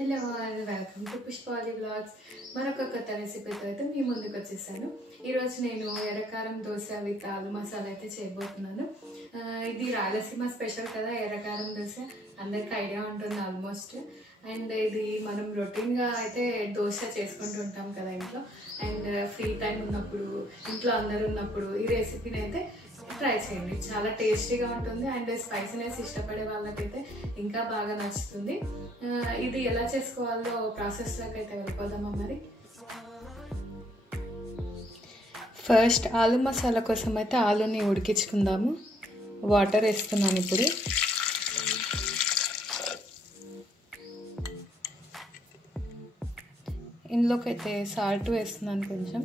Hello all, welcome to Pushpali vlogs. మరొక కొత్త రెసిపీతో అయితే మీ ముందుకు వచ్చేసాను. ఈరోజు నేను ఎర్రకారం దోశ విత్ ఆలు మసాలా అయితే చేయబోతున్నాను. ఇది రాయలసీమ స్పెషల్ కదా, ఎర్రకారం దోశ అందరికి ఐడియా ఉంటుంది ఆల్మోస్ట్. అండ్ ఇది మనం రొటీన్గా అయితే దోశ చేసుకుంటూ ఉంటాం కదా ఇంట్లో. అండ్ ఫ్రీ టైం ఉన్నప్పుడు, ఇంట్లో అందరు ఉన్నప్పుడు ఈ రెసిపీని అయితే ట్రై చేయండి. చాలా టేస్టీగా ఉంటుంది అండ్ స్పైసీనెస్ ఇష్టపడే వాళ్ళకైతే ఇంకా బాగా నచ్చుతుంది. ఇది ఎలా చేసుకోవాలో ప్రాసెస్లోకి అయితే వెళ్ళిపోదామా మరి. ఫస్ట్ ఆలు మసాలా కోసం అయితే ఆలుని ఉడికించుకుందాము. వాటర్ వేస్తున్నాను ఇప్పుడు. ఇందులోకి అయితే సాల్ట్ వేస్తున్నాను కొంచెం.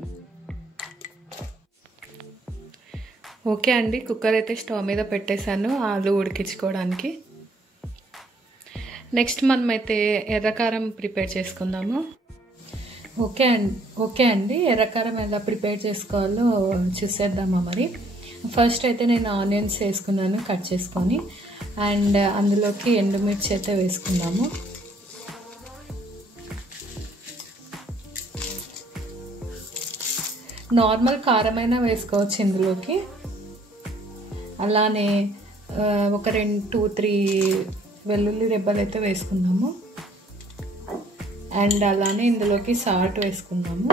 ఓకే అండి, కుక్కర్ అయితే స్టవ్ మీద పెట్టేశాను ఆలు ఉడికించుకోవడానికి. నెక్స్ట్ మనమైతే ఎర్రకారం ప్రిపేర్ చేసుకుందాము. ఓకే అండి, ఎర్రకారం ఎలా ప్రిపేర్ చేసుకోవాలో చూసేద్దామా మరి. ఫస్ట్ అయితే నేను ఆనియన్స్ వేసుకున్నాను కట్ చేసుకొని. అండ్ అందులోకి ఎండుమిర్చి అయితే వేసుకుందాము. నార్మల్ కారమైనా వేసుకోవచ్చు ఇందులోకి. అలానే ఒక 2-3 వెల్లుల్లి రెబ్బలు అయితే వేసుకుందాము. అండ్ అలానే ఇందులోకి సాల్ట్ వేసుకుందాము.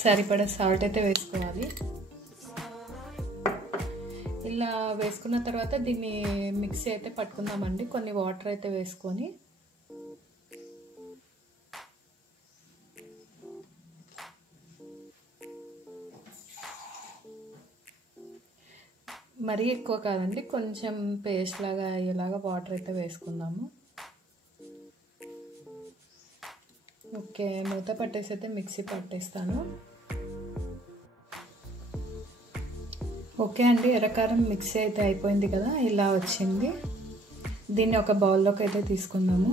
సరిపడా సాల్ట్ అయితే వేసుకోవాలి. ఇలా వేసుకున్న తర్వాత దీన్ని మిక్సీ అయితే పట్టుకుందామండి. కొన్ని వాటర్ అయితే వేసుకొని. మరీ ఎక్కువ కాదండి, కొంచెం పేస్ట్ లాగా అయ్యేలాగా వాటర్ అయితే వేసుకుందాము. ఓకే, మూత పట్టేసి అయితే మిక్సీ పట్టేస్తాను. ఓకే అండి, ఎర్రకారం మిక్సీ అయితే అయిపోయింది కదా, ఇలా వచ్చింది. దీన్ని ఒక బౌల్లోకి అయితే తీసుకుందాము.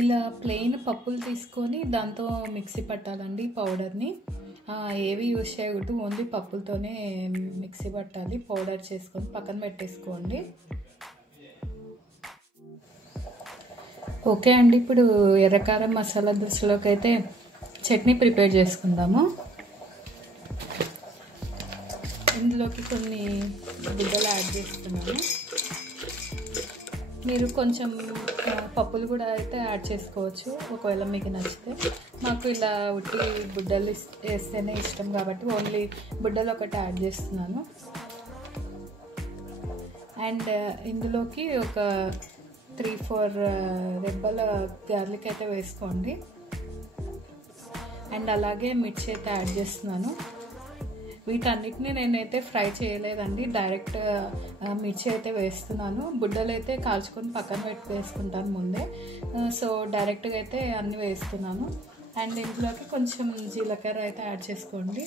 ఇలా ప్లెయిన్ పప్పులు తీసుకొని దాంతో మిక్సీ పట్టాలండి పౌడర్ని. ఏవి యూజ్ చేయకూడదు, ఓన్లీ పప్పులతోనే మిక్సీ పట్టాలి. పౌడర్ చేసుకొని పక్కన పెట్టేసుకోండి. ఓకే అండి, ఇప్పుడు ఎర్రకారం మసాలా దోశలోకి అయితే చట్నీ ప్రిపేర్ చేసుకుందాము. ఇందులోకి కొన్ని గుడ్డలు యాడ్ చేస్తున్నాను. మీరు కొంచెం పప్పులు కూడా అయితే యాడ్ చేసుకోవచ్చు ఒకవేళ మీకు నచ్చితే. మాకు ఇలా ఉట్టి బుడ్డలు వేస్తేనే ఇష్టం కాబట్టి ఓన్లీ బుడ్డలు ఒకటి యాడ్ చేస్తున్నాను. అండ్ ఇందులోకి ఒక 3-4 రెబ్బల గార్లిక్ అయితే వేసుకోండి. అండ్ అలాగే మిర్చి అయితే యాడ్ చేస్తున్నాను. వీటన్నిటిని నేనైతే ఫ్రై చేయలేదండి, డైరెక్ట్ మిర్చి అయితే వేస్తున్నాను. బుడ్డలు అయితే కాల్చుకొని పక్కన పెట్టి వేసుకుంటాను ముందే. సో డైరెక్ట్గా అయితే అన్నీ వేస్తున్నాను. అండ్ ఇందులోకి కొంచెం జీలకర్ర అయితే యాడ్ చేసుకోండి.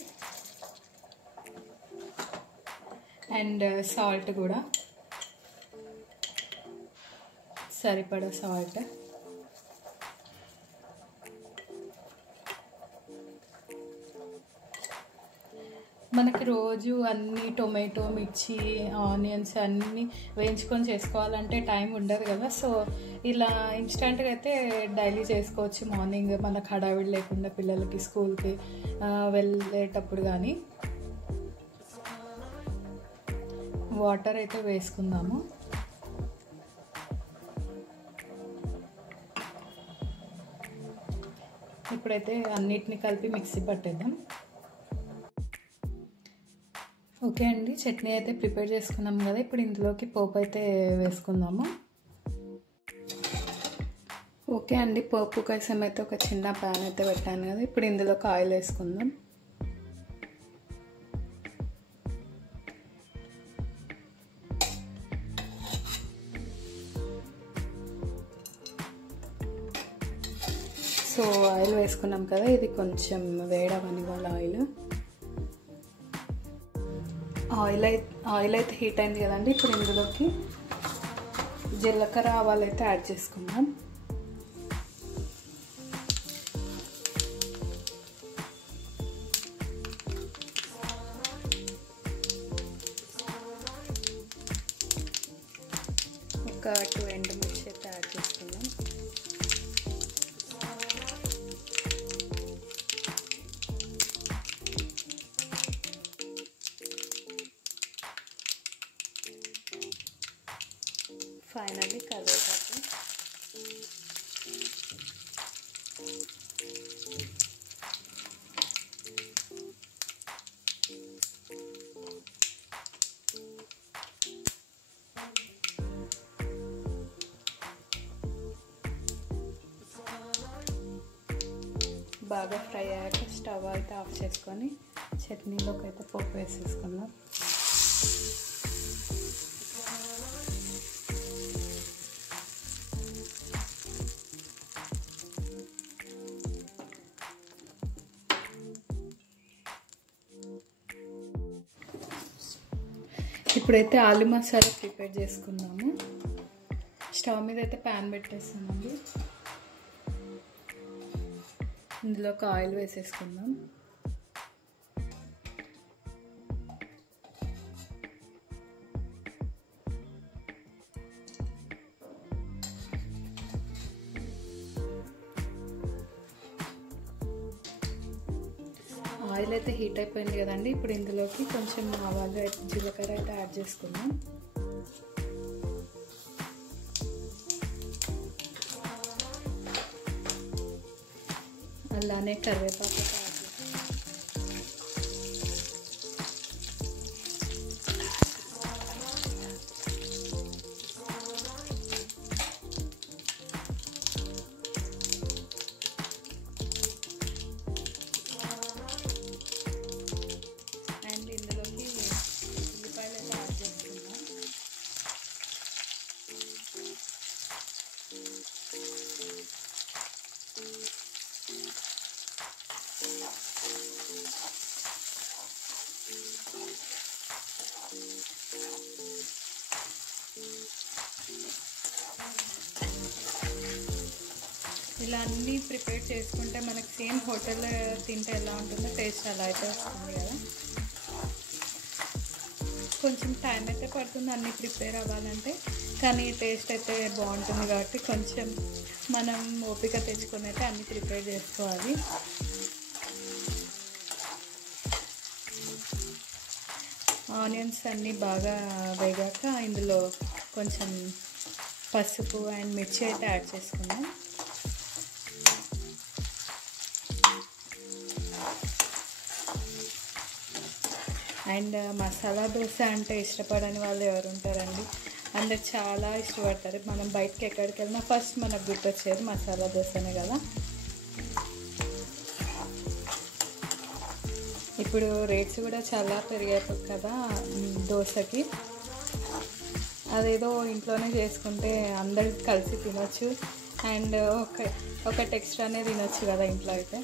అండ్ సాల్ట్ కూడా సరిపడా సాల్ట్. మనకి రోజు అన్నీ టొమాటో, మిర్చి, ఆనియన్స్ అన్నీ వేయించుకొని చేసుకోవాలంటే టైం ఉండదు కదా. సో ఇలా ఇన్స్టెంట్గా అయితే డైలీ చేసుకోవచ్చు. మార్నింగ్ మనకు హడావిడి లేకుండా పిల్లలకి స్కూల్కి వెళ్ళేటప్పుడు కానీ. వాటర్ అయితే వేసుకుందాము. ఇప్పుడైతే అన్నిటిని కలిపి మిక్సీ పట్టేద్దాం. ఓకే అండి, చట్నీ అయితే ప్రిపేర్ చేసుకున్నాం కదా, ఇప్పుడు ఇందులోకి పోపు అయితే వేసుకుందాము. ఓకే అండి, పోపు కోసం అయితే ఒక చిన్న ప్యాన్ అయితే పెట్టాను కదా, ఇప్పుడు ఇందులోకి ఆయిల్ వేసుకుందాం. సో ఆయిల్ వేసుకున్నాం కదా, ఇది కొంచెం వేడవనివ్వాలి ఆయిల్. ఆయిల్ అయితే హీట్ అయింది కదండి. ఇప్పుడు ఇందులోకి జీలకర్ర ఆవాలు అయితే యాడ్ చేసుకుందాం. ఒక 2 ఎండుమిర్చి అయితే యాడ్ చేసుకుందాం. ఫైనల్లీ కరివేపాకు. బాగా ఫ్రై అయ్యాక స్టవ్ అయితే ఆఫ్ చేసుకొని చట్నీలోకి అయితే పోపు వేసేసుకుందాం. ఇప్పుడైతే ఆలు మసాలా ప్రిపేర్ చేసుకుందాము. స్టవ్ మీద అయితే ప్యాన్ పెట్టేస్తామండి. ఇందులో ఒక ఆయిల్ వేసేసుకుందాం. ఆయిల్ అయితే హీట్ అయిపోయింది కదండి. ఇప్పుడు ఇందులోకి కొంచెం ఆవాలు జీలకర్ర అయితే యాడ్ చేసుకుందాం. అలానే కరివేపాకు యాడ్ చేసుకుందాం. అండ్ ఇందులోకి ఉల్లిపాయలు అయితే యాడ్ చేసుకుందాం. ఇలా అన్నీ ప్రిపేర్ చేసుకుంటే మనకి సేమ్ హోటల్లో తింటే ఎలా ఉంటుందో టేస్ట్ అలా అయితే వస్తుంది కదా. కొంచెం టైం అయితే పడుతుంది అన్నీ ప్రిపేర్ అవ్వాలంటే, కానీ టేస్ట్ అయితే బాగుంటుంది కాబట్టి కొంచెం మనం ఓపిక తెచ్చుకొని అయితే అన్నీ ప్రిపేర్ చేసుకోవాలి. ఆనియన్స్ అన్నీ బాగా వేగాక ఇందులో కొంచెం పసుపు అండ్ మిర్చి అయితే యాడ్ చేసుకుందాం. అండ్ మసాలా దోశ అంటే ఇష్టపడని వాళ్ళు ఎవరు ఉంటారండి? అందరు చాలా ఇష్టపడతారు. మనం బయటకి ఎక్కడికి వెళ్ళినా ఫస్ట్ మనకు గుర్తొచ్చేది మసాలా దోశనే కదా. ఇప్పుడు రేట్స్ కూడా చాలా పెరిగాయి కదా దోశకి. అదేదో ఇంట్లోనే చేసుకుంటే అందరు కలిసి తినొచ్చు అండ్ ఒక టెక్స్ట్రానే తినొచ్చు కదా ఇంట్లో అయితే.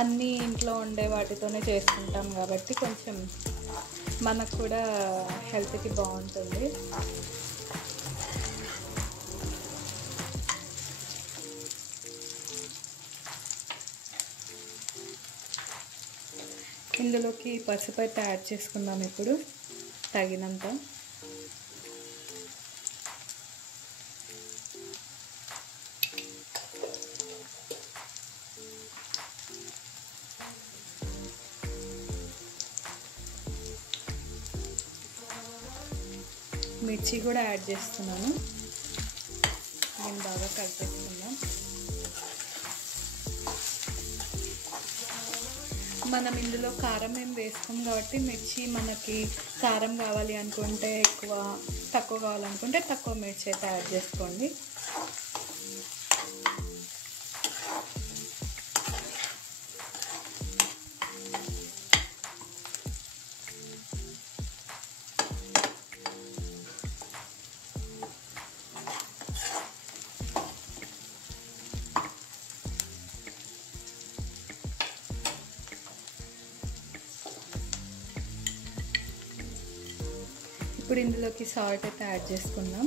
అన్నీ ఇంట్లో ఉండే వాటితోనే చేసుకుంటాం కాబట్టి కొంచెం మనకు కూడా హెల్త్కి బాగుంటుంది. ఇందులోకి పసుపు అయితే యాడ్ చేసుకుందాం ఇప్పుడు తగినంత. మిర్చి కూడా యాడ్ చేస్తున్నాను. దీన్ని బాగా కలిపేసుకుందాం. మనం ఇందులో కారం ఏం వేసుకోం కాబట్టి మిర్చి మనకి కారం కావాలి అనుకుంటే ఎక్కువ, తక్కువ కావాలనుకుంటే తక్కువ మిర్చి అయితే యాడ్ చేసుకోండి. ఇప్పుడు ఇందులోకి సాల్ట్ అయితే యాడ్ చేసుకుందాం.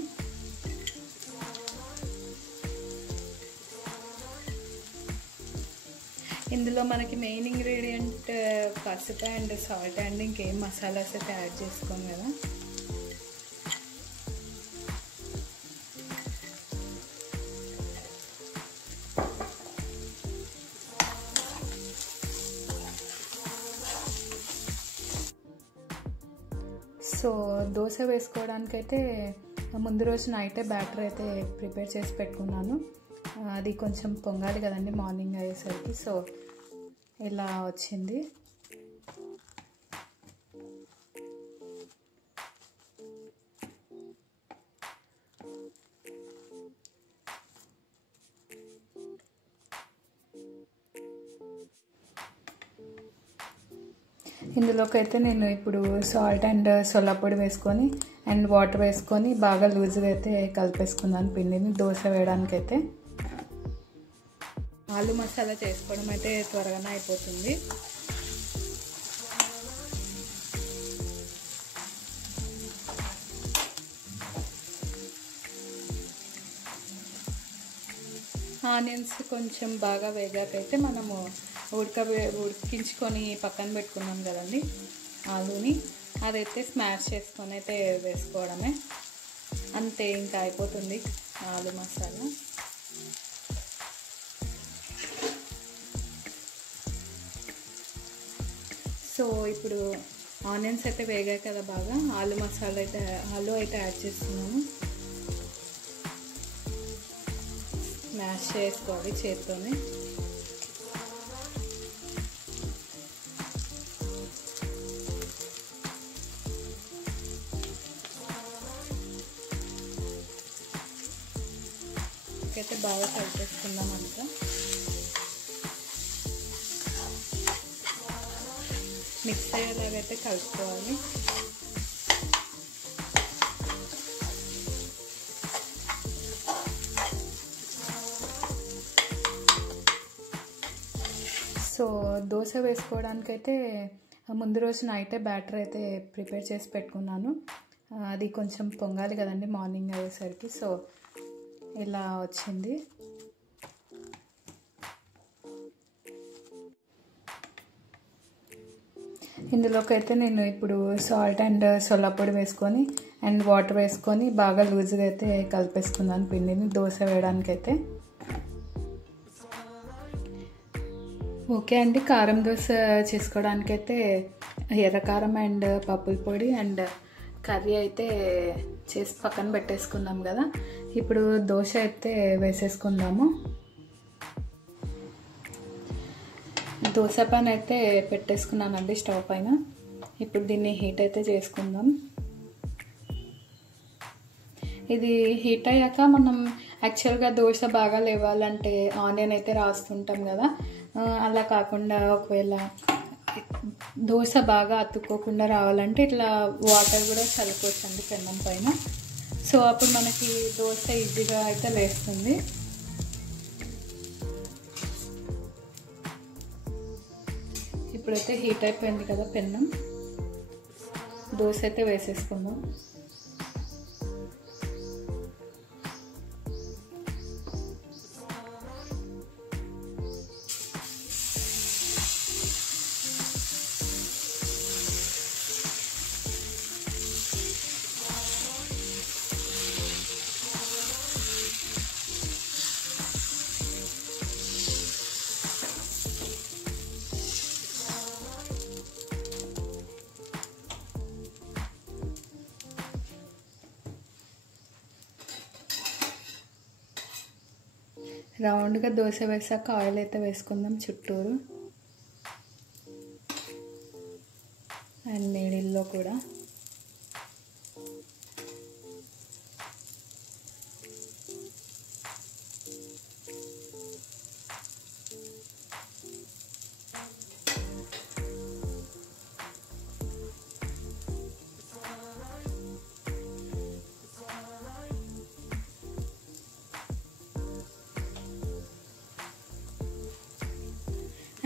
ఇందులో మనకి మెయిన్ ఇంగ్రీడియంట్ పసుపు అండ్ సాల్ట్ అండ్ ఇంకేం మసాలాస్ అయితే యాడ్ చేసుకోం కదా. సో దోశ వేసుకోవడానికైతే ముందు రోజు నైటే బ్యాటర్ అయితే ప్రిపేర్ చేసి పెట్టుకున్నాను. అది కొంచెం పొంగాలి కదండి మార్నింగ్ అయ్యేసరికి. సో ఇలా వచ్చింది. ఇందులోకి అయితే నేను ఇప్పుడు సాల్ట్ అండ్ సోలా పొడి వేసుకొని అండ్ వాటర్ వేసుకొని బాగా లూజ్గా అయితే కలిపేసుకున్నాను పిండిని దోశ వేయడానికైతే. ఆలు మసాలా చేసుకోవడం అయితే త్వరగానే అయిపోతుంది. ఆనియన్స్ కొంచెం బాగా వేగాకైతే మనము ఉడికించుకొని పక్కన పెట్టుకున్నాం కదండి ఆలుని, అదైతే స్మాష్ చేసుకొని అయితే వేసుకోవడమే. అంతే, ఇంకా అయిపోతుంది ఆలు మసాలా. సో ఇప్పుడు ఆనియన్స్ అయితే వేగాయి కదా బాగా, ఆలు అయితే యాడ్ చేస్తున్నాను. స్మాష్ చేసుకోవాలి చేత్తోనే. అయితే బాగా కలిపేసుకుందాం అంతా. మిక్స్ అయ్యేలాగైతే కలుపుకోవాలి. సో దోశ వేసుకోవడానికైతే ముందు రోజు నైటే బ్యాటర్ అయితే ప్రిపేర్ చేసి పెట్టుకున్నాను. అది కొంచెం పొంగాలి కదండి మార్నింగ్ అయ్యేసరికి. సో ఇలా వచ్చింది. ఇందులోకి అయితే నేను ఇప్పుడు సాల్ట్ అండ్ సోలా పొడి వేసుకొని అండ్ వాటర్ వేసుకొని బాగా లూజ్గా అయితే కలిపేసుకున్నాను పిండిని దోశ వేయడానికైతే. ఓకే అండి, కారం దోశ చేసుకోవడానికైతే ఎర్రకారం అండ్ పప్పుల పొడి అండ్ కర్రీ అయితే చేసి పక్కన పెట్టేసుకున్నాం కదా. ఇప్పుడు దోశ అయితే వేసేసుకుందాము. దోశ పాన్ అయితే పెట్టేసుకున్నానండి స్టవ్ పైన. ఇప్పుడు దీన్ని హీట్ అయితే చేసుకుందాం. ఇది హీట్ అయ్యాక మనం యాక్చువల్గా దోశ బాగా లేవాలంటే ఆనియన్ అయితే రాస్తుంటాం కదా, అలా కాకుండా ఒకవేళ దోశ బాగా అతుక్కోకుండా రావాలంటే ఇట్లా వాటర్ కూడా చల్లుకోవచ్చండి పెన్నం పైన. సో అప్పుడు మనకి దోశ ఈజీగా అయితే లేస్తుంది. ఇప్పుడైతే హీట్ అయిపోయింది కదా పెన్నం, దోశ అయితే వేసేసుకుందాం. రౌండ్గా దోశ వేసాక ఆయిల్ అయితే వేసుకుందాం చుట్టూరు అండ్ నీడిల్లో కూడా.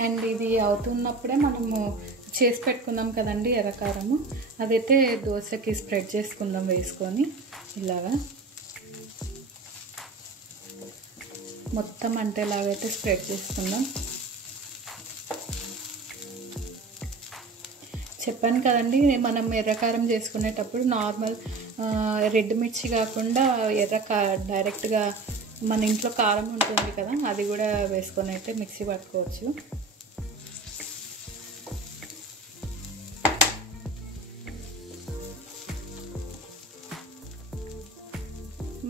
అండ్ ఇది అవుతున్నప్పుడే మనము చేసి పెట్టుకున్నాం కదండి ఎర్రకారము, అదైతే దోశకి స్ప్రెడ్ చేసుకుందాం వేసుకొని ఇలాగా మొత్తం అంటేలాగైతే స్ప్రెడ్ చేసుకుందాం. చెప్పాను కదండి, మనం ఎర్రకారం చేసుకునేటప్పుడు నార్మల్ రెడ్ మిర్చి కాకుండా డైరెక్ట్గా మన ఇంట్లో కారం ఉంటుంది కదా, అది కూడా వేసుకొని అయితే మిక్సీ పట్టుకోవచ్చు.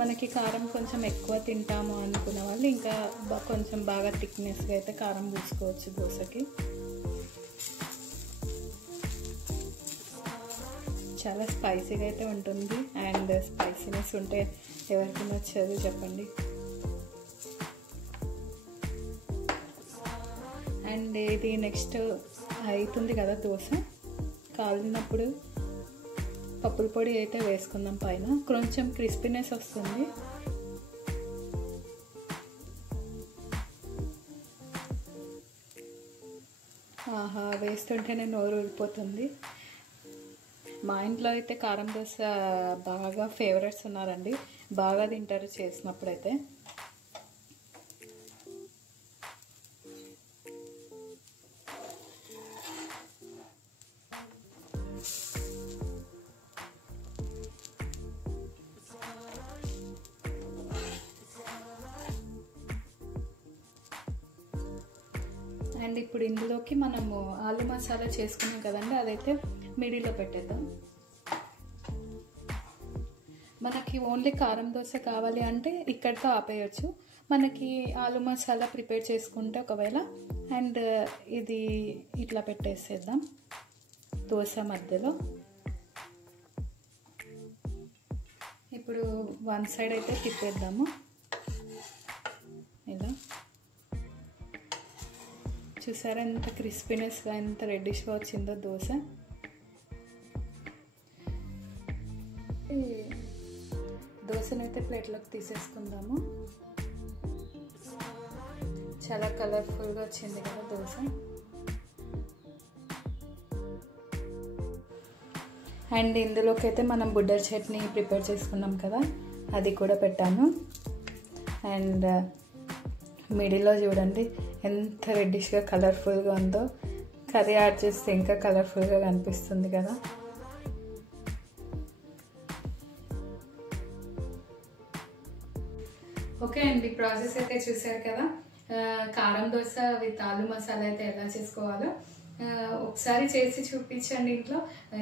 మనకి కారం కొంచెం ఎక్కువ తింటాము అనుకున్న వాళ్ళు ఇంకా కొంచెం బాగా థిక్నెస్గా అయితే కారం పూసుకోవచ్చు దోశకి. చాలా స్పైసీగా అయితే ఉంటుంది, అండ్ స్పైసీనెస్ ఉంటే ఎవరికి నచ్చదు చెప్పండి. అండ్ ఇది నెక్స్ట్ అవుతుంది కదా దోశ కాలినప్పుడు పప్పుల పొడి అయితే వేసుకుందాం పైన, కొంచెం క్రిస్పీనెస్ వస్తుంది. ఆహా, వేస్తుంటేనే నోరు ఊరిపోతుంది. మా ఇంట్లో అయితే కారం దోశ బాగా ఫేవరెట్స్ ఉన్నారండి, బాగా తింటారు చేసినప్పుడైతే. అండ్ ఇప్పుడు ఇందులోకి మనము ఆలు మసాలా చేసుకున్నాం కదండి, అదైతే మిడిల్లో పెట్టేద్దాం. మనకి ఓన్లీ కారం దోశ కావాలి అంటే ఇక్కడితో ఆపేయచ్చు. మనకి ఆలు మసాలా ప్రిపేర్ చేసుకుంటే ఒకవేళ, అండ్ ఇది ఇట్లా పెట్టేసేద్దాం దోశ మధ్యలో. ఇప్పుడు వన్ సైడ్ అయితే తిప్పేద్దాము ఇలా. చూసారా ఎంత క్రిస్పీనెస్గా ఎంత రెడ్డిష్గా వచ్చిందో దోశ. దోశనైతే ప్లేట్లోకి తీసేసుకుందాము. చాలా కలర్ఫుల్గా వచ్చింది కదా దోశ. అండ్ ఇందులోకి అయితే మనం బుడ్డల చట్నీ ప్రిపేర్ చేసుకున్నాం కదా, అది కూడా పెట్టాను. అండ్ మిడిల్లో చూడండి ఎంత రెడ్డిష్గా కలర్ఫుల్గా ఉందో, కర్రీ యాడ్ చేస్తే ఇంకా కలర్ఫుల్గా కనిపిస్తుంది కదా. ఓకే అండి, ప్రాసెస్ అయితే చూసారు కదా. కారం దోశ విత్ ఆలు మసాలా అయితే ఎలా చేసుకోవాలో ఒకసారి చేసి చూపించండి ఇంట్లో.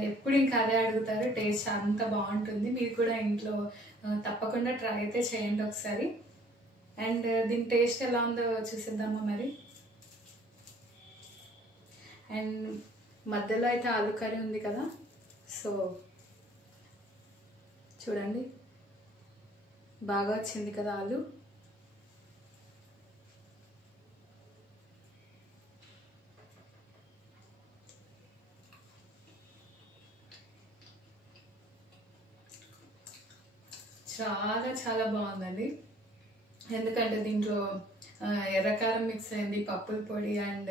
ఎప్పుడు ఇంకా అదే అడుగుతారు, టేస్ట్ అంత బాగుంటుంది. మీరు కూడా ఇంట్లో తప్పకుండా ట్రై అయితే చేయండి ఒకసారి. అండ్ దీని టేస్ట్ ఎలా ఉందో చూసేద్దామా మరి. అండ్ మధ్యలో అయితే ఆలు కర్రీ ఉంది కదా, సో చూడండి బాగా వచ్చింది కదా ఆలు. చాలా చాలా బాగుందండి, ఎందుకంటే దీంట్లో ఎర్రకారం మిక్స్ అయింది, పప్పుల పొడి అండ్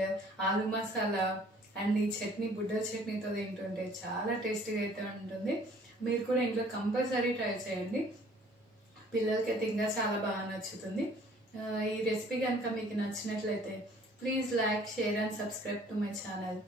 ఆలు మసాలా అండ్ ఈ చట్నీ బుడ్డల చట్నీతో తింటుంటే చాలా టేస్టీగా అయితే ఉంటుంది. మీరు కూడా ఇంట్లో కంపల్సరీ ట్రై చేయండి, పిల్లలకైతే ఇంకా చాలా బాగా నచ్చుతుంది. ఈ రెసిపీ కనుక మీకు నచ్చినట్లయితే please like, share and subscribe to my channel.